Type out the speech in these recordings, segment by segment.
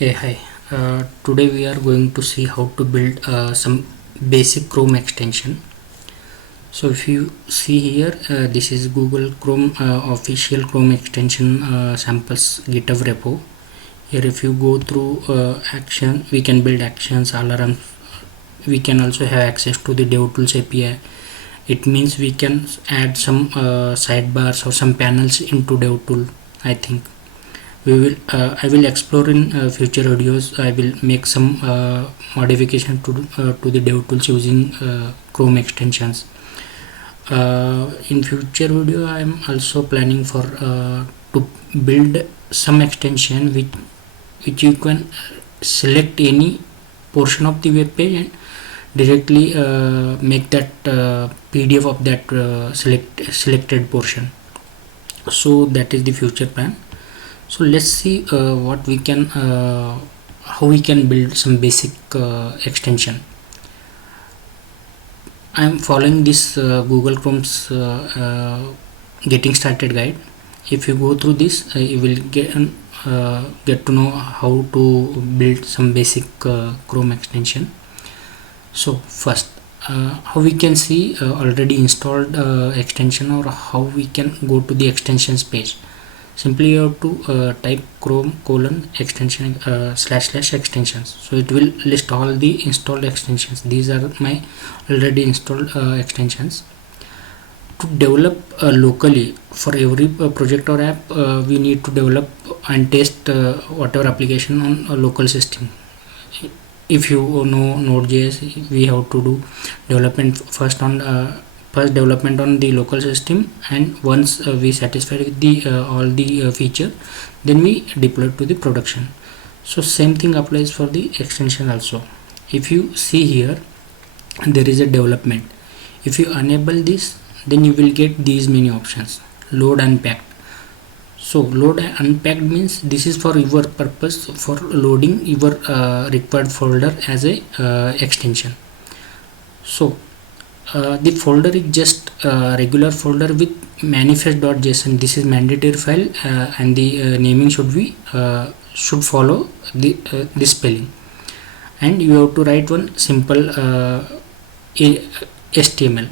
Hey, hi. Today we are going to see how to build some basic Chrome extension. So if you see here, this is Google Chrome official Chrome extension samples GitHub repo. Here if you go through action, we can build actions, alarms. We can also have access to the DevTools API. It means we can add some sidebars or some panels into DevTool, I think. I will explore in future videos. I will make some modification to the DevTools using Chrome extensions. In future video I am also planning for to build some extension which you can select any portion of the web page and directly make that PDF of that selected portion. So that is the future plan. So let's see what we can how we can build some basic extension. I am following this Google Chrome's getting started guide. If you go through this, you will get to know how to build some basic Chrome extension. So first, how we can see already installed extension, or how we can go to the extensions page. Simply you have to type chrome extension / extensions. So it will list all the installed extensions. These are my already installed extensions. To develop locally for every project or app, we need to develop and test whatever application on a local system. If you know Node.js, we have to do development first development on the local system, and once we satisfied with the all the feature, then we deploy to the production. So same thing applies for the extension also. If you see here, there is a development. If you enable this, then you will get these many options. Load unpacked. So load unpacked means this is for your purpose for loading your required folder as a extension. So the folder is just regular folder with manifest.json. This is mandatory file, and the naming should be should follow the this spelling, and you have to write one simple HTML.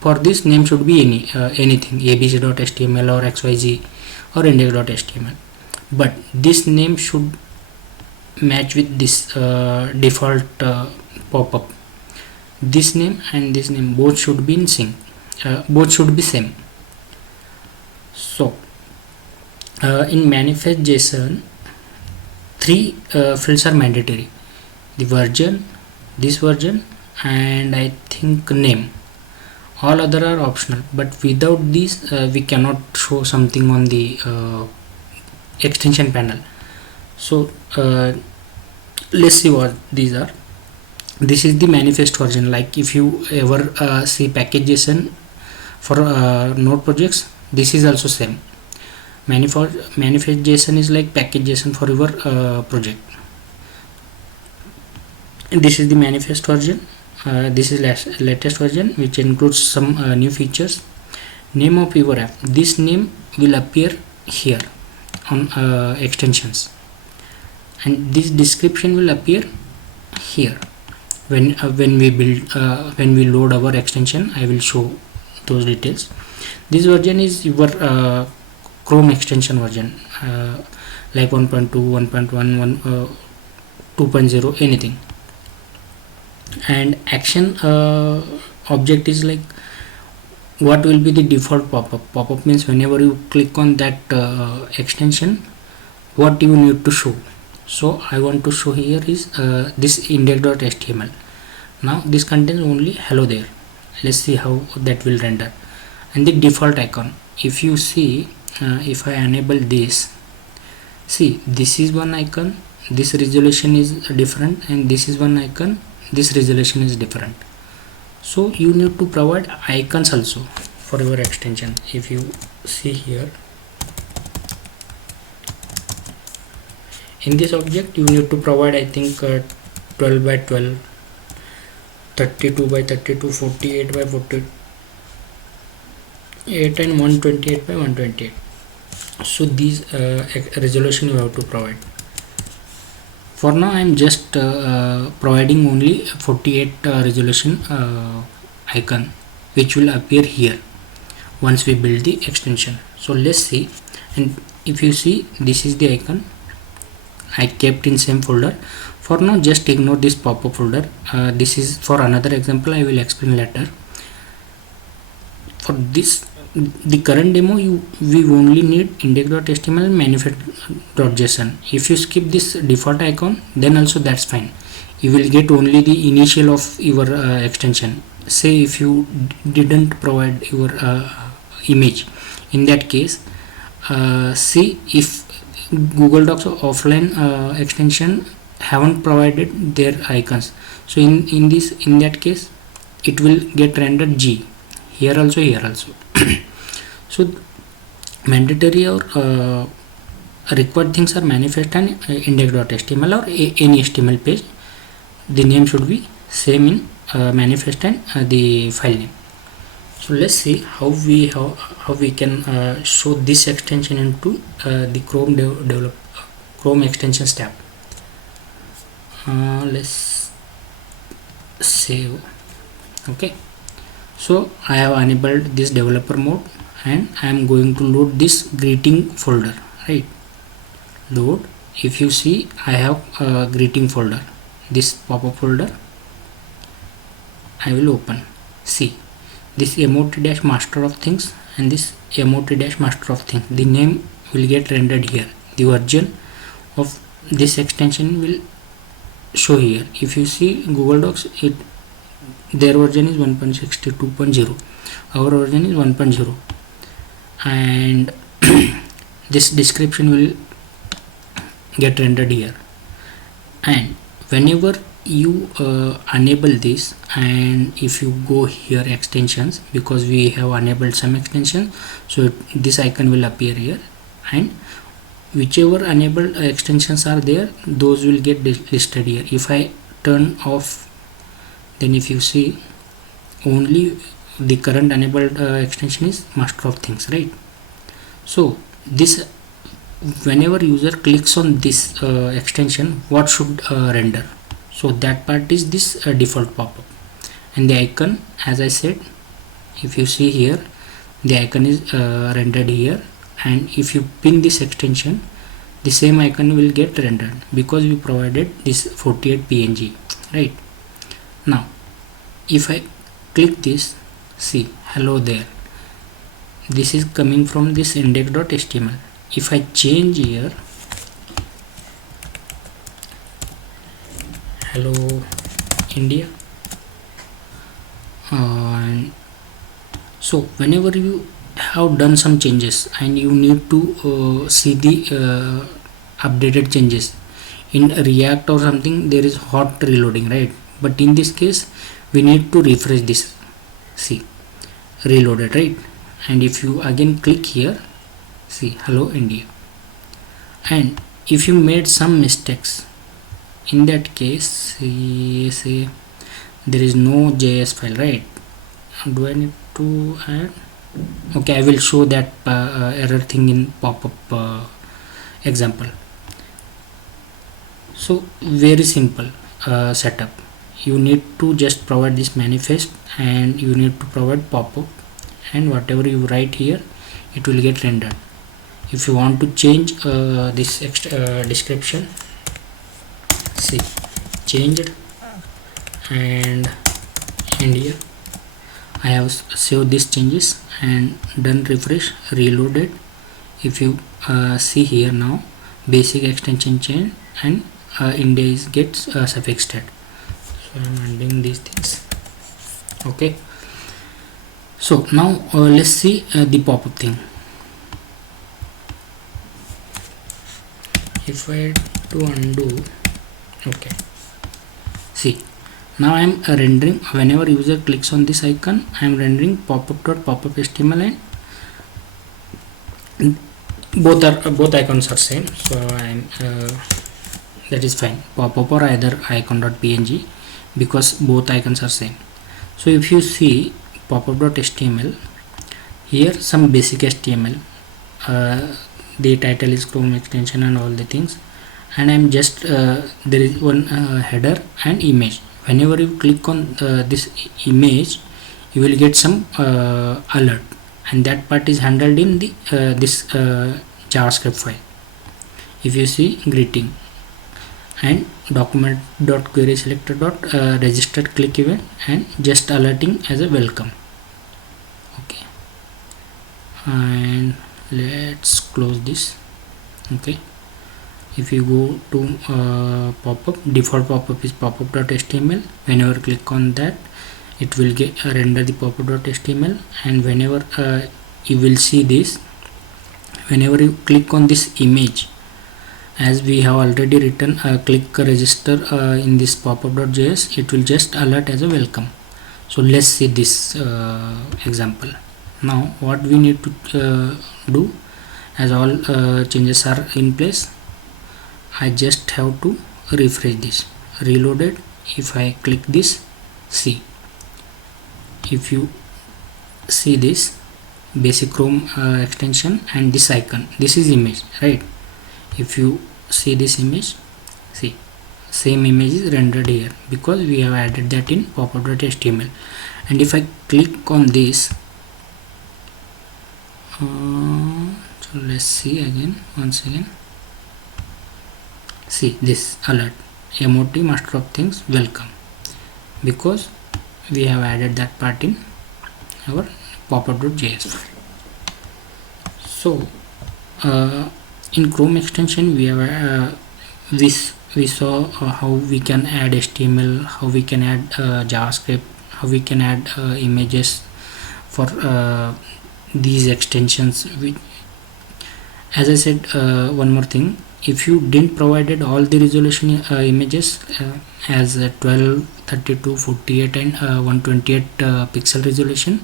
For this name should be anything, abc.html or xyz or index.html, but this name should match with this default pop-up. This name and this name both should be in sync, both should be same. So in manifest JSON, three fields are mandatory: the version, this version, and I think name. All other are optional, but without these we cannot show something on the extension panel. So let's see what these are. This is the manifest version. Like if you ever see package JSON for node projects, this is also same. Manifest JSON is like package JSON for your project, and this is the manifest version. This is latest version, which includes some new features. Name of your app, this name will appear here on extensions, and this description will appear here when we build when we load our extension. I will show those details. This version is your Chrome extension version, like 1.2, 1.1, 2.0, anything. And action object is like what will be the default pop-up means whenever you click on that extension, what you need to show. So I want to show here is this index.html. Now this contains only hello there. Let's see how that will render. And the default icon, if you see, if I enable this, see, this is one icon, this resolution is different, and this is one icon, this resolution is different. So you need to provide icons also for your extension. If you see here, in this object you need to provide, I think 12 by 12, 32 by 32, 48 by 48, and 128 by 128. So these resolution you have to provide. For now I am just providing only 48 resolution icon which will appear here once we build the extension. So let's see. And if you see, this is the icon I kept in same folder. For now just ignore this pop-up folder. This is for another example, I will explain later. For this, the current demo, we only need index.html and manifest.json. If you skip this default icon, then also that's fine. You will get only the initial of your extension. Say if you didn't provide your image, in that case, see if Google Docs offline extension haven't provided their icons. So in that case, it will get rendered G. Here also. So mandatory or required things are manifest and index.html or any HTML page. The name should be same in manifest and the file name. So let's see how we can show this extension into the Chrome extensions tab. Let's save. Okay. So I have enabled this developer mode and I am going to load this greeting folder, right? Load. If you see, I have a greeting folder, this pop-up folder. I will open. See this emote-master of things and this emote-master of things. The name will get rendered here. The version of this extension will show here. If you see Google Docs, their version is 1.62.0, our version is 1.0, and this description will get rendered here. And whenever you enable this, and if you go here extensions, because we have enabled some extensions, so this icon will appear here, and whichever enabled extensions are there, those will get listed here. If I turn off, then if you see, only the current enabled extension is master of things, right? So this, whenever user clicks on this extension, what should render? So that part is this default pop-up, and the icon, as I said, if you see here, the icon is rendered here, and if you pin this extension, the same icon will get rendered because we provided this 48 PNG, right? Now if I click this, see, hello there, this is coming from this index.html. If I change here, hello India, so whenever you have done some changes and you need to see the updated changes in React or something, there is hot reloading, right? But in this case we need to refresh this. See, reloaded, right? And if you again click here, see, hello India. And if you made some mistakes, in that case, say there is no JS file, right? Do I need to add? Okay, I will show that error thing in pop-up example. So very simple setup. You need to just provide this manifest, and you need to provide pop-up, and whatever you write here, it will get rendered. If you want to change this description, see, changed, and India, I have saved these changes and done refresh, reloaded. If you see here now, basic extension change and India is gets suffixed. So I am undoing these things. Okay, so now let's see the pop-up thing. If I do undo, okay, see, now I am rendering. Whenever user clicks on this icon, I am rendering popup.popup HTML, and both icons are same. So I am that is fine, popup or either icon.png, because both icons are same. So if you see popup.html, here some basic HTML, the title is Chrome extension and all the things, and I'm just there is one header and image. Whenever you click on this image, you will get some alert, and that part is handled in the this JavaScript file. If you see greeting and document.query selector registered click event and just alerting as a welcome. Okay, and let's close this. Okay, if you go to popup, default popup is popup.html. Whenever click on that, it will get render the popup.html, and whenever you will see this, whenever you click on this image, as we have already written click register in this popup.js, it will just alert as a welcome. So let's see this example. Now what we need to do, as all changes are in place, I just have to refresh this, reloaded. If I click this, see, if you see this basic Chrome extension and this icon, this is image, right? If you see this image, see, same image is rendered here because we have added that in popup.html. And if I click on this, so let's see again, once again, see this alert, MOT master of things welcome, because we have added that part in our popup.js. So in Chrome extension, we have we saw how we can add HTML, how we can add JavaScript, how we can add images for these extensions. As I said, one more thing, if you didn't provided all the resolution images as 12, 32, 48 and 128 pixel resolution,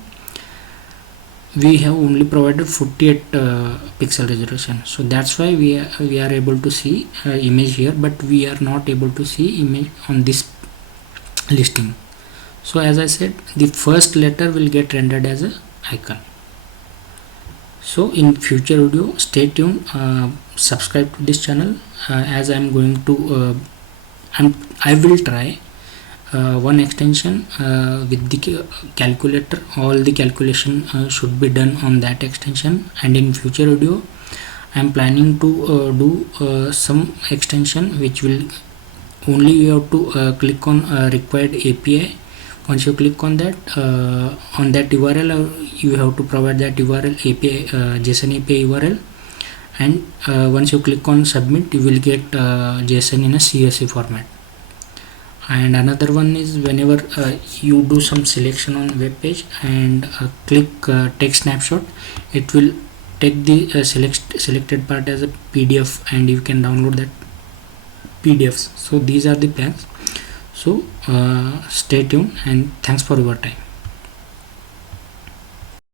we have only provided 48 pixel resolution. So that's why we are able to see image here, but we are not able to see image on this listing. So as I said, the first letter will get rendered as a icon. So in future video, stay tuned, subscribe to this channel, as I'm going to I will try one extension with the calculator. All the calculation should be done on that extension, and in future video I am planning to do some extension which will only you have to click on required API. Once you click on that URL, you have to provide that URL API, JSON API URL, and once you click on submit, you will get JSON in a CSV format. And another one is, whenever you do some selection on web page and click take snapshot, it will take the selected part as a PDF, and you can download that PDFs. So these are the plans. So stay tuned, and thanks for your time.